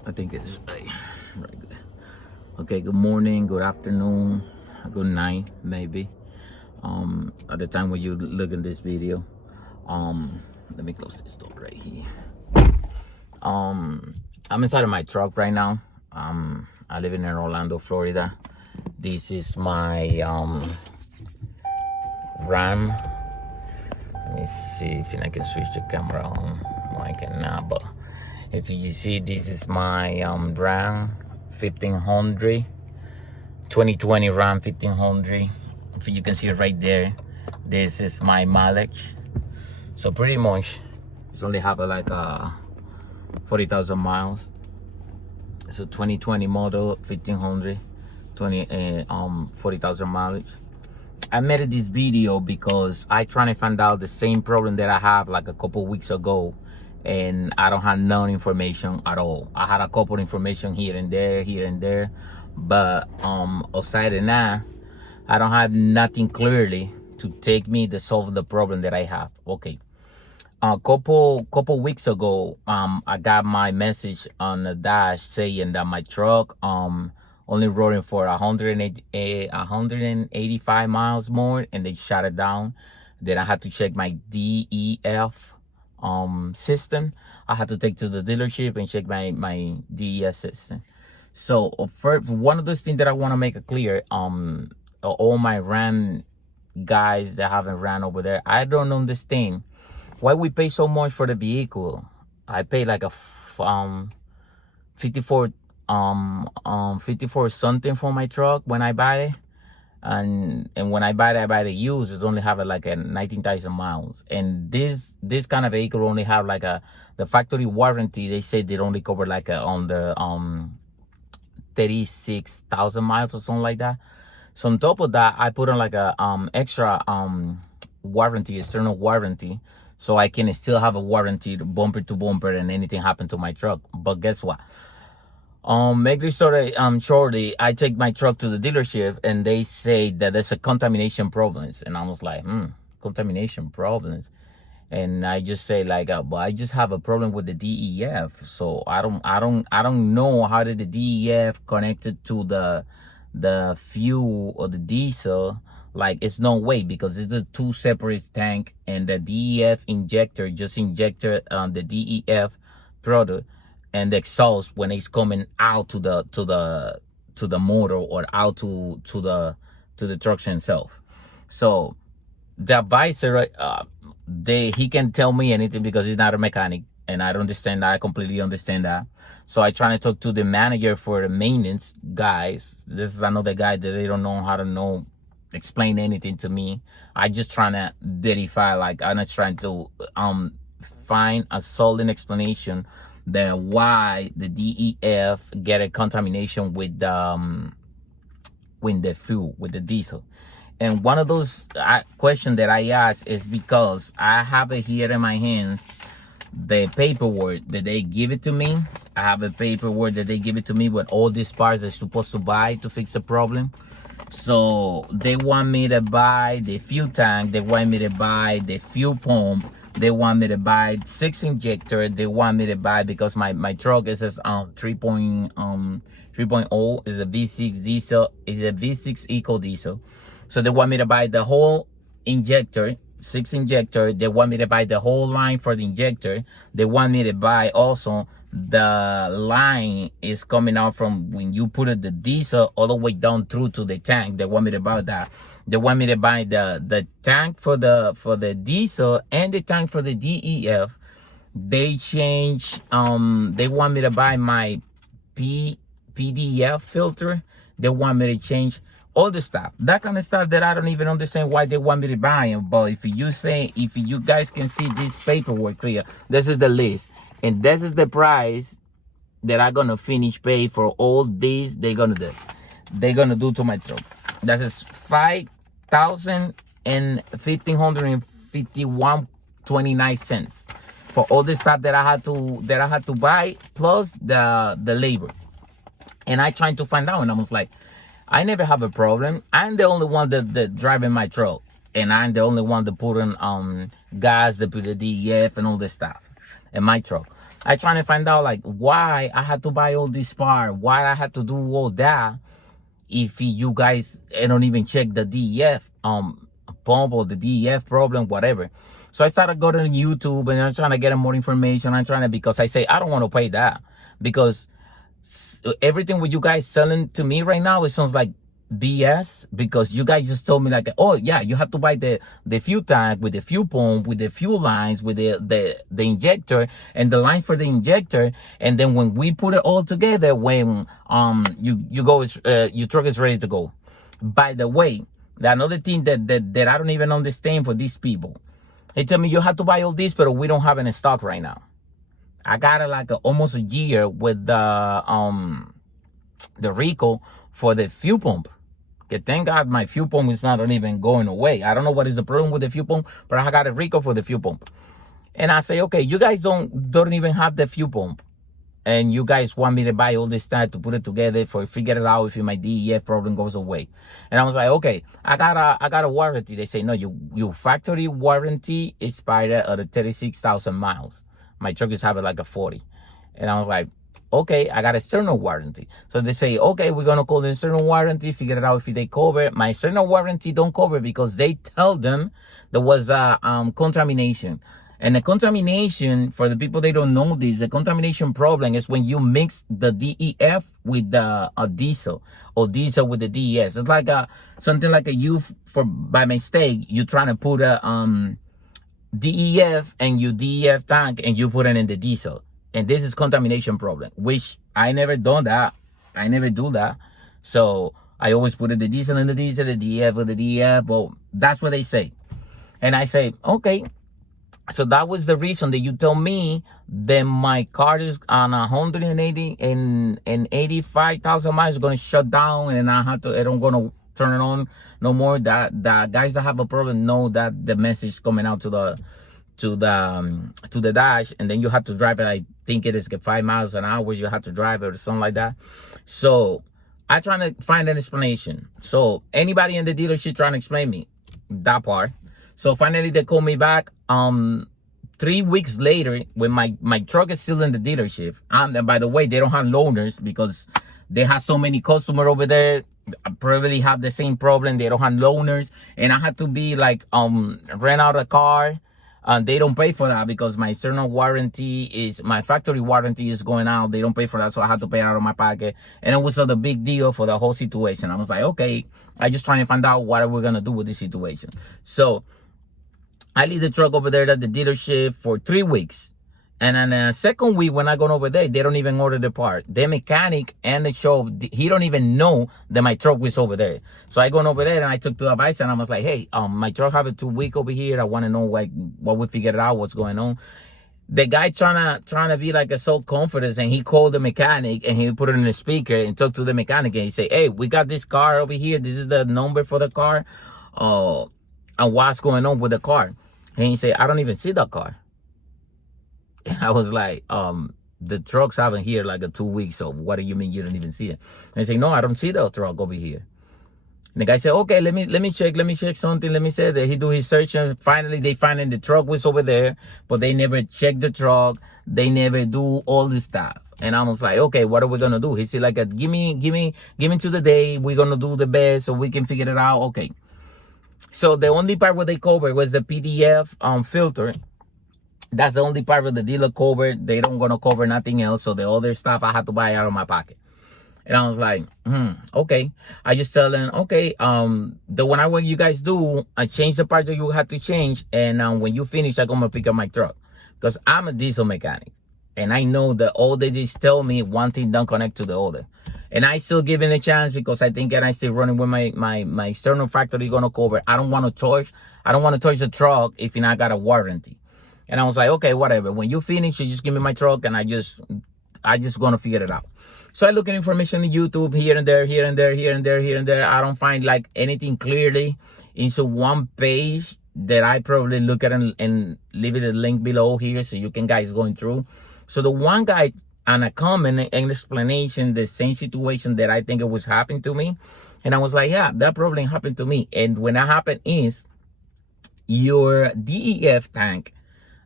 I think it's right good. Okay, good morning, good afternoon, good night, maybe. At the time when you look at this video. Let me close this door right here. I'm inside of my truck right now. I live in Orlando, Florida. This is my Ram. Let me see if I can switch the camera on. No, I cannot, but if you see, this is my Ram 1500, 2020 Ram 1500. If you can see it right there, this is my mileage. So pretty much, it's only have like 40,000 miles. It's a 2020 model 1500, 40,000 mileage. I made this video because I trying to find out the same problem that I have like a couple weeks ago, and I don't have no information at all. I had a couple information here and there, but aside of that, I don't have nothing clearly to take me to solve the problem that I have. Okay, a couple weeks ago, I got my message on the dash saying that my truck only running for 185 miles more, and they shut it down. Then I had to check my DEF system. I had to take to the dealership and check my DEF system. So first, one of those things that I want to make it clear, all my Ram guys that haven't ran over there, I don't understand why we pay so much for the vehicle. I pay like a 54 something for my truck when I buy it, and when I buy the used, it's only have like a 19,000 miles. And this kind of vehicle only have like the factory warranty. They say they only cover like on the 36,000 miles or something like that. So on top of that, I put on like a extra warranty, external warranty, so I can still have a warranty bumper to bumper and anything happen to my truck. But guess what? Make this story shortly, I take my truck to the dealership and they say that there's a contamination problems, and I was like, contamination problems. And I just say like, but I just have a problem with the DEF. So I don't know how did the DEF connected to the fuel or the diesel. Like, it's no way, because it's a two separate tank, and the DEF injector just injected the DEF product and the exhaust when it's coming out to the motor or out to the truck itself. So the advisor, he can tell me anything because he's not a mechanic, and I don't understand that. I completely understand that. So I try to talk to the manager for the maintenance guys. This is another guy that they don't know how to explain anything to me. I just trying to verify, like, I'm just trying to find a solid explanation that why the DEF get a contamination with the fuel, with the diesel. And one of those questions that I ask is because I have it here in my hands, the paperwork that they give it to me. I have a paperwork that they give it to me with all these parts they're supposed to buy to fix the problem. So they want me to buy the fuel tank, they want me to buy the fuel pump, they want me to buy 6 injector, they want me to buy, because my truck is 3.0 is a V6 diesel, is a V6 eco diesel. So they want me to buy the whole injector, 6 injector. They want me to buy the whole line for the injector. They want me to buy also the line is coming out from when you put the diesel all the way down through to the tank. They want me to buy that. They want me to buy the tank for the diesel and the tank for the DEF. They change, they want me to buy my PDF filter. They want me to change all the stuff, that kind of stuff that I don't even understand why they want me to buy them. But if you guys can see this paperwork clear, this is the list, and this is the price that I'm gonna finish pay for all these. They're gonna do to my truck. That is $5,151.29 for all the stuff that I had to buy, plus the labor. And I tried to find out, and I was like, I never have a problem. I'm the only one that driving my truck, and I'm the only one that put in gas, that put the DEF and all this stuff in my truck. I trying to find out like why I had to buy all this part, why I had to do all that if you guys don't even check the DEF pump or the DEF problem, whatever. So I started going to YouTube and I'm trying to get more information. I'm trying to, because I say I don't want to pay that, because everything what you guys selling to me right now, it sounds like BS, because you guys just told me like, oh yeah, you have to buy the fuel tank with the fuel pump, with the fuel lines, with the injector and the line for the injector, and then when we put it all together, when you go, your truck is ready to go. By the way, another thing that I don't even understand for these people, they tell me you have to buy all this, but we don't have it in stock right now. I got it like almost a year with the recall for the fuel pump. Thank God my fuel pump is not even going away. I don't know what is the problem with the fuel pump, but I got a recall for the fuel pump. And I say, okay, you guys don't even have the fuel pump, and you guys want me to buy all this time to put it together for figure it out if my DEF problem goes away. And I was like, okay, I got a warranty. They say no, your factory warranty expired at 36,000 miles. My truck is having like a 40. And I was like, okay, I got external warranty. So they say, okay, we're gonna call the external warranty, figure it out if they cover it. My external warranty don't cover because they tell them there was a contamination. And the contamination, for the people they don't know this, the contamination problem is when you mix the DEF with the diesel, or diesel with the DES. It's like something like by mistake, you trying to put a DEF and your DEF tank and you put it in the diesel. And this is contamination problem, which I never done that. I never do that. So I always put the diesel in the diesel, the DEF with the DEF. Well, that's what they say. And I say, okay. So that was the reason that you tell me that my car is on 180 and 85,000 miles is going to shut down, and I don't going to turn it on no more. That guys that have a problem know that the message is coming out to the dash, and then you have to drive it. I think it is 5 miles an hour. You have to drive it or something like that. So I trying to find an explanation. So anybody in the dealership trying to explain me that part. So finally they called me back 3 weeks later when my truck is still in the dealership. And by the way, they don't have loaners because they have so many customers over there. I probably have the same problem. They don't have loaners, and I had to be like rent out a car. They don't pay for that because my external warranty is, my factory warranty is going out. They don't pay for that, so I had to pay out of my pocket. And it was a big deal for the whole situation. I was like, okay, I just trying to find out what are we gonna do with this situation. So I leave the truck over there at the dealership for 3 weeks. And then the second week when I go over there, they don't even order the part. The mechanic and the shop, he don't even know that my truck was over there. So I go over there and I took to the advice and I was like, hey, my truck have a 2 week over here. I want to know what we figured out, what's going on. The guy trying to be like a so confident, and he called the mechanic and he put it in the speaker and talked to the mechanic and he said, hey, we got this car over here. This is the number for the car. And what's going on with the car? And he said, I don't even see that car. And I was like, the truck's having here like a 2 weeks. So what do you mean you don't even see it? And he said, no, I don't see the truck over here. And the guy said, okay, let me check something. Let me say that he do his search, and finally they find the truck was over there, but they never checked the truck. They never do all this stuff. And I was like, okay, what are we gonna do? He said like, give me to the day. We're gonna do the best so we can figure it out. Okay. So the only part where they covered was the PDF filter. That's the only part where the dealer covered. They don't gonna cover nothing else. So the other stuff I had to buy out of my pocket. And I was like, okay. I just tell them, okay, the one what you guys do, I change the parts that you have to change. And when you finish, I'm gonna pick up my truck. Because I'm a diesel mechanic. And I know that all they just tell me, one thing don't connect to the other. And I still give it a chance because I think that I still running with my external factory gonna cover. I don't want to touch the truck if you not got a warranty. And I was like, okay, whatever. When you finish, you just give me my truck and I just gonna figure it out. So I look at information on YouTube here and there. I don't find like anything clearly into one page that I probably look at and leave it a link below here so you can guys going through. So the one guy on a comment and explanation, the same situation that I think it was happening to me. And I was like, yeah, that probably happened to me. And when that happened is your DEF tank,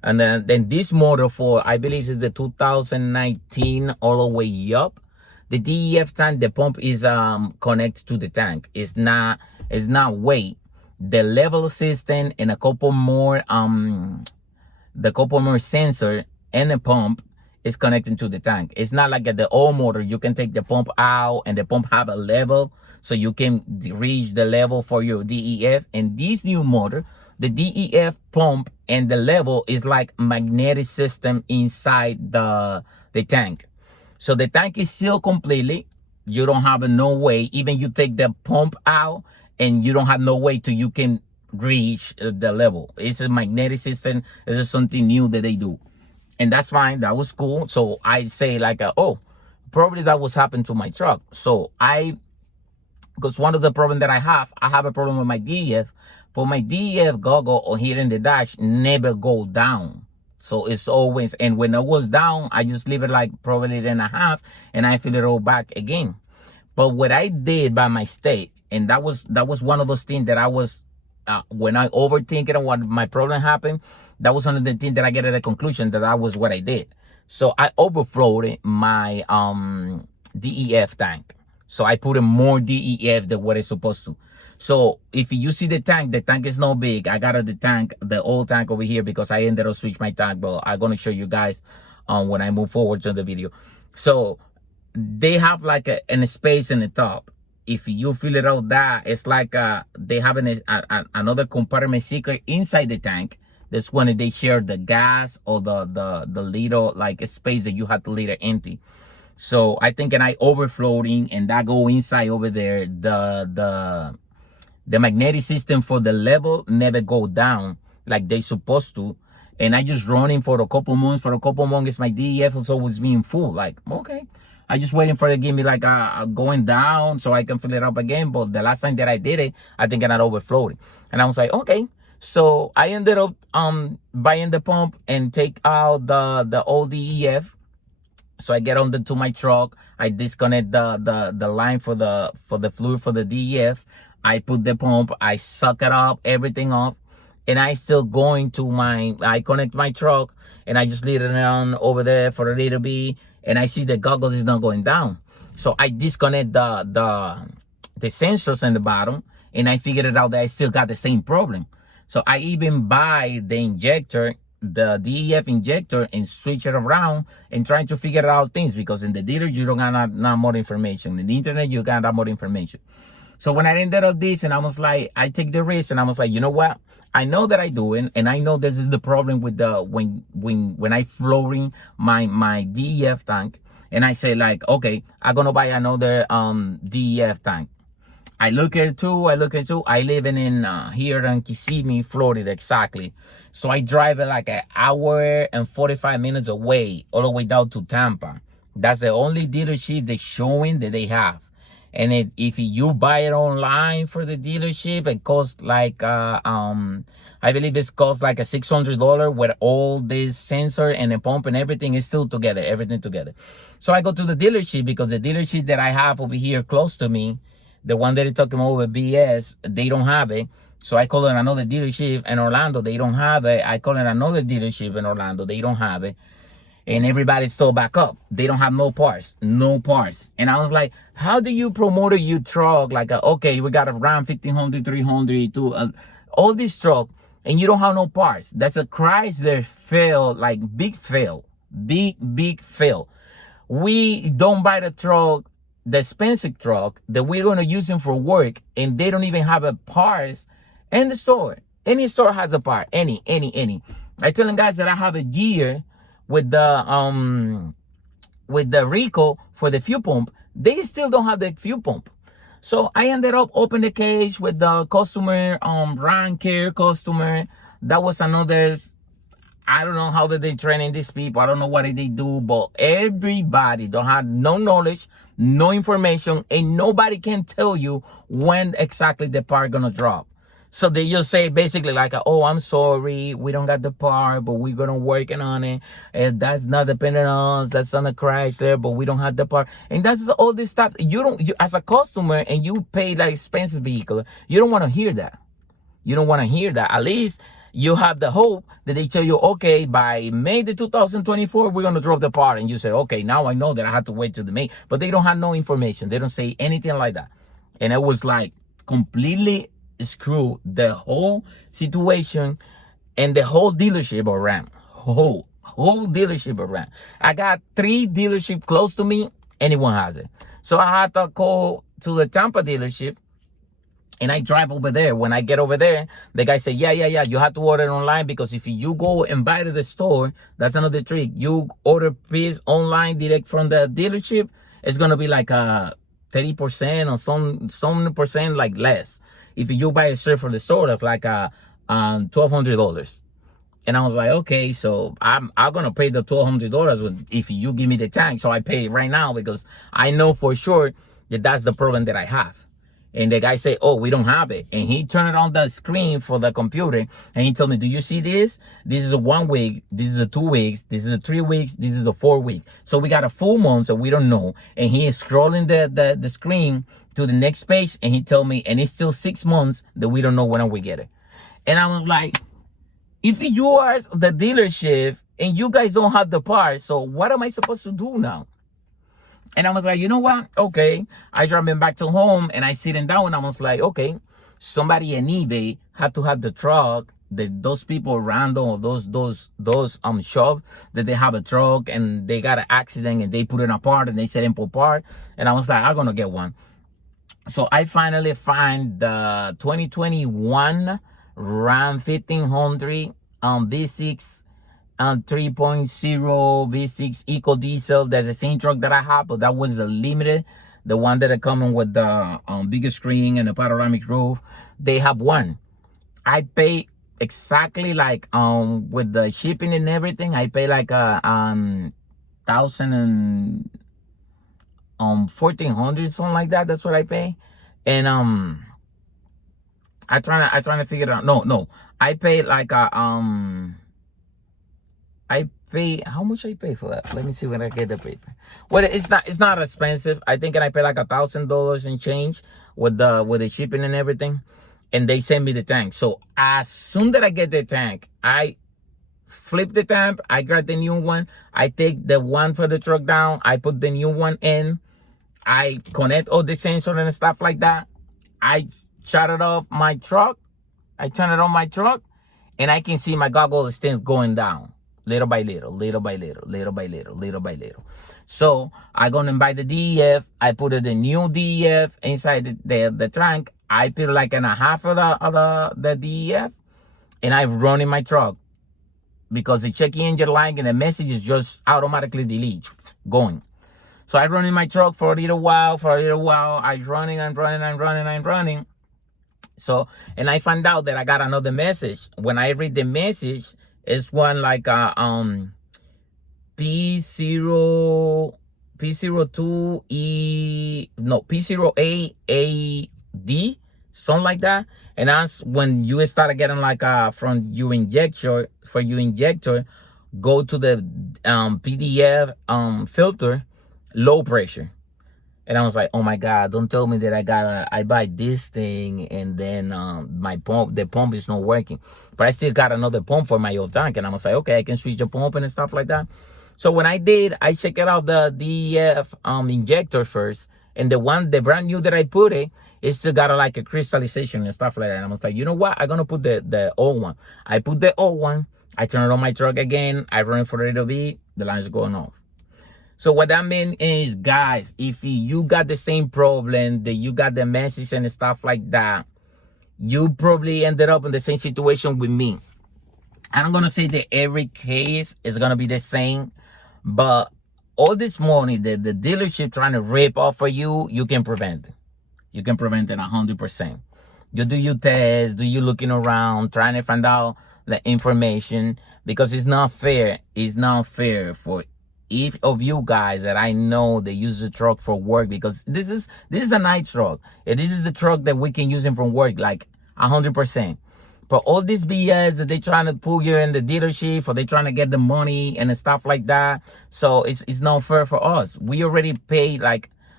And then this motor for, I believe is the 2019 all the way up. The DEF tank, the pump is connected to the tank. It's not weight. The level system and a couple more sensor and the pump is connected to the tank. It's not like at the old motor, you can take the pump out and the pump have a level so you can reach the level for your DEF. And this new motor, the DEF pump and the level is like magnetic system inside the tank. So the tank is sealed completely. You don't have no way. Even you take the pump out and you don't have no way to you can reach the level. It's a magnetic system. It's something new that they do. And that's fine. That was cool. So I say like, oh, probably that was happening to my truck. So because one of the problems that I have a problem with my DEF. But my DEF goggle or here in the dash never go down. So it's always, and when it was down, I just leave it like probably 1.5 and I fill it all back again. But what I did by mistake, and that was one of those things that I was, when I overthink it and what my problem happened, that was one of the things that I get at the conclusion that was what I did. So I overflowed my DEF tank. So I put in more DEF than what it's supposed to. So if you see the tank is not big. I got the old tank over here because I ended up switch my tank, but I'm going to show you guys when I move forward to the video. So they have like a space in the top. If you fill it out that, it's like they have another compartment secret inside the tank. That's when they share the gas or the little like space that you have to leave it empty. So I think I overflowing and that go inside over there. The magnetic system for the level never go down like they supposed to. And I just running for a couple months. For a couple months, my DEF also was being full. Like, okay. I just waiting for it to give me like going down so I can fill it up again. But the last time that I did it, I think I not overflowed. And I was like, okay. So I ended up buying the pump and take out the old DEF. So I get to my truck. I disconnect the line for the fluid for the DEF. I put the pump, I suck it up, everything up, and I still going to I connect my truck, and I just leave it on over there for a little bit, and I see the goggles is not going down. So I disconnect the sensors in the bottom, and I figured it out that I still got the same problem. So I even buy the injector, the DEF injector, and switch it around and trying to figure out things, because in the dealer, you don't got not more information. In the internet, you got more information. So when I ended up this, and I was like, I take the risk, and I was like, you know what? I know that I doing, and I know this is the problem with the when I flooring my DEF tank, and I say like, okay, I'm gonna buy another DEF tank. I look at too. I live in here in Kissimmee, Florida, exactly. So I drive it like 1 hour and 45 minutes away, all the way down to Tampa. That's the only dealership they're showing that they have. And if you buy it online for the dealership, it costs like I believe it costs like $600 with all this sensor and the pump and everything is still together, everything together. So I go to the dealership because the dealership that I have over here close to me, the one that is talking over BS, they don't have it. So I call it another dealership in Orlando. They don't have it. I call it another dealership in Orlando. They don't have it. And everybody's still back up. They don't have no parts. And I was like, how do you promote your truck? Like, okay, we got a Ram 1500, 300, all this truck, and you don't have no parts. That's a Chrysler fail, like big fail. Big fail. We don't buy the truck, the expensive truck that we're going to use them for work, and they don't even have a parts in the store. Any store has a part. Any. I tell them guys that I have a gear with the Rico for the fuel pump. They still don't have the fuel pump. So I ended up opening the case with the customer, Ryan Care customer. That was another, I don't know how they training these people. I don't know what they do, but everybody don't have no knowledge, no information, and nobody can tell you when exactly the part gonna drop. So they just say basically like, oh, I'm sorry, we don't got the part, but we're gonna working on it. And that's not dependent on us. That's on the Chrysler, but we don't have the part. And that's all this stuff. You as a customer, and you pay like expensive vehicle, you don't want to hear that. You don't want to hear that. At least you have the hope that they tell you, okay, by May the 2024, we're going to drop the part. And you say, okay, now I know that I have to wait till the May. But they don't have no information. They don't say anything like that. And it was like completely screw the whole situation and the whole dealership around. Whole dealership around. I got 3 dealerships close to me. Anyone has it. So I had to call to the Tampa dealership. And I drive over there. When I get over there, the guy said, yeah, you have to order it online, because if you go and buy to the store, that's another trick. You order piece online direct from the dealership, it's going to be like 30% or some percent like less. If you buy it straight from the store, that's like $1,200. And I was like, okay, so I'm going to pay the $1,200 if you give me the tank. So I pay it right now, because I know for sure that that's the problem that I have. And the guy said, oh, we don't have it. And he turned it on the screen for the computer. And he told me, do you see this? This is a 1 week. This is a 2 weeks. This is a 3 weeks. This is a 4 week. So we got a full month, so we don't know. And he is scrolling the screen to the next page. And he told me, and it's still 6 months that we don't know when we get it. And I was like, if you are the dealership and you guys don't have the part, so what am I supposed to do now? And I was like, you know what? Okay. I driving back to home and I sitting down and I was like, okay, somebody in eBay had to have the truck. Those people random, those shops that they have a truck and they got an accident and they put it apart and they set it apart. And I was like, I'm gonna get one. So I finally find the 2021 Ram 1500 V6 3.0 V6 Eco Diesel. That's the same truck that I have, but that was a limited, the one that are coming with the bigger screen and a panoramic roof. They have one. I pay exactly like with the shipping and everything. I pay like a $1,400, something like that. That's what I pay. And I trying to figure it out. No, I pay like a I pay, how much I pay for that? Let me see when I get the paper. Well, it's not expensive. I think I pay like $1,000 and change with the shipping and everything. And they send me the tank. So as soon that I get the tank, I flip the tank, I grab the new one, I take the one for the truck down, I put the new one in, I connect all the sensors and stuff like that. I shut it off my truck, I turn it on my truck, and I can see my goggle stands going down. Little by little, little by little, little by little, little by little. So I go and buy the DEF. I put the new DEF inside the trunk. I put like in a half of the DEF, and I run in my truck because the check engine light and the message is just automatically delete going. So I run in my truck for a little while. I'm running. So, and I found out that I got another message. When I read the message, it's one like P02E, no, P08AD, something like that. And that's when you start getting like from your injector, go to the PDF filter, low pressure. And I was like, oh my God, don't tell me that I buy this thing and then the pump is not working. But I still got another pump for my old tank. And I was like, okay, I can switch the pump and stuff like that. So when I did, I checked out the DEF injector first. And the brand new that I put it still got like a crystallization and stuff like that. And I was like, you know what? I'm going to put the old one. I put the old one. I turn it on my truck again. I run it for a little bit. The line's going off. So what that means is, guys, if you got the same problem, that you got the message and stuff like that, you probably ended up in the same situation with me. I'm going to say that every case is going to be the same, but all this money that the dealership trying to rip off for you, you can prevent it. You can prevent it 100%. You do your test, do you looking around, trying to find out the information, because it's not fair. It's not fair for each of you guys that I know they use the truck for work, because this is a night truck. And this is the truck that we can use him from work like 100%. But all this BS that they trying to pull you in the dealership, or they trying to get the money and stuff like that. So it's not fair for us. We already paid like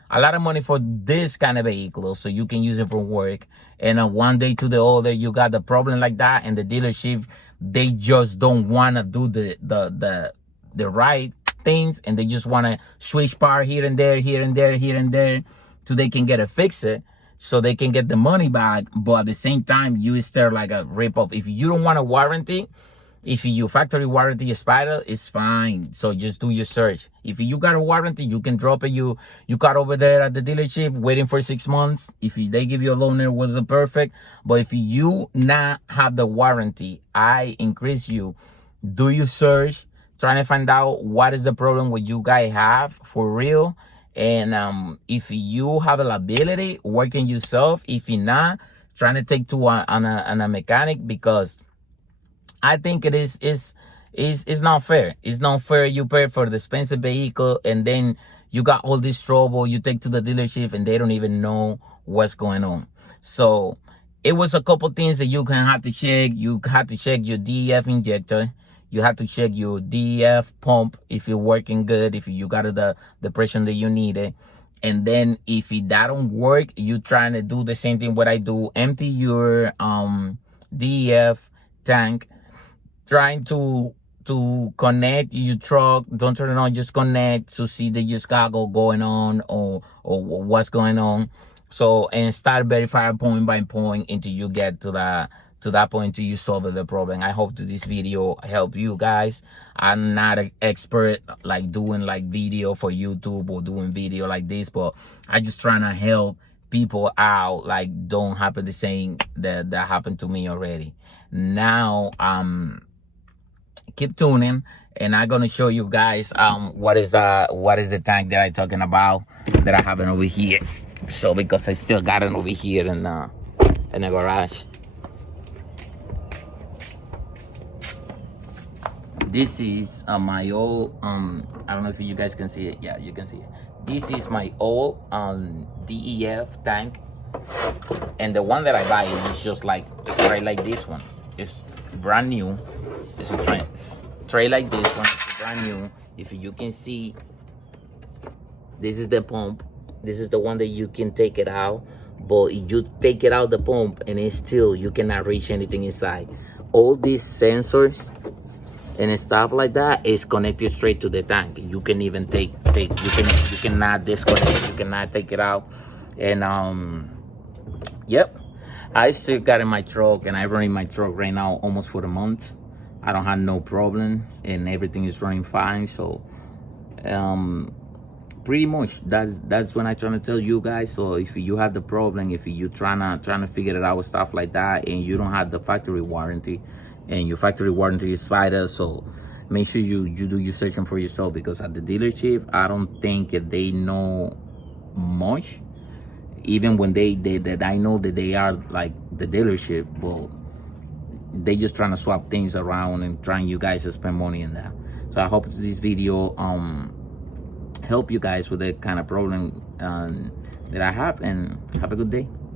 a lot of money for this kind of vehicle, so you can use it for work. And one day to the other, you got the problem like that, and the dealership, they just don't want to do the right things, and they just want to switch part here and there, here and there, here and there, so they can get it fixed, so they can get the money back. But at the same time, you start like a rip-off. If you don't want a warranty, if your factory warranty expired, it's fine. So just do your search. If you got a warranty, you can drop it. You got over there at the dealership waiting for 6 months. If they give you a loan, it wasn't perfect. But if you not have the warranty, I increase you. Do your search, trying to find out what is the problem what you guys have for real. And if you have a liability, working yourself. If you're not, trying to take to a mechanic, because I think it is not fair. It's not fair. You pay for the expensive vehicle, and then you got all this trouble. You take to the dealership, and they don't even know what's going on. So it was a couple things that you can have to check. You have to check your DEF injector. You have to check your DEF pump if you're working good, if you got the pressure that you needed. And then if that don't work, you trying to do the same thing what I do. Empty your DEF tank. Trying to connect your truck. Don't turn it on, just connect to see the just got going on or what's going on. So, and start verifying point by point until you get to that point until you solve the problem. I hope that this video help you guys. I'm not an expert like doing like video for YouTube or doing video like this, but I just trying to help people out, like don't happen the same that happened to me already. Now keep tuning, and I'm gonna show you guys what is the tank that I'm talking about that I have it over here. So because I still got it over here in the garage. This is my old I don't know if you guys can see it. Yeah, you can see it. This is my old DEF tank, and the one that I buy is just like straight like this one. It's brand new. It's straight like this one. It's brand new. If you can see, this is the pump. This is the one that you can take it out, but if you take it out the pump and it's still, you cannot reach anything inside. All these sensors and stuff like that is connected straight to the tank. You can even you cannot disconnect. You cannot take it out. And yep, I still got in my truck, and I run in my truck right now almost for a month. I don't have no problems, and everything is running fine. So pretty much that's when I trying to tell you guys. So if you have the problem, if you trying to figure it out, stuff like that, and you don't have the factory warranty, and your factory warranty is expired, so make sure you do your searching for yourself, because at the dealership, I don't think they know much. Even when that I know that they are like the dealership, but they just trying to swap things around and trying you guys to spend money in that. So I hope this video help you guys with that kind of problem that I have, and have a good day.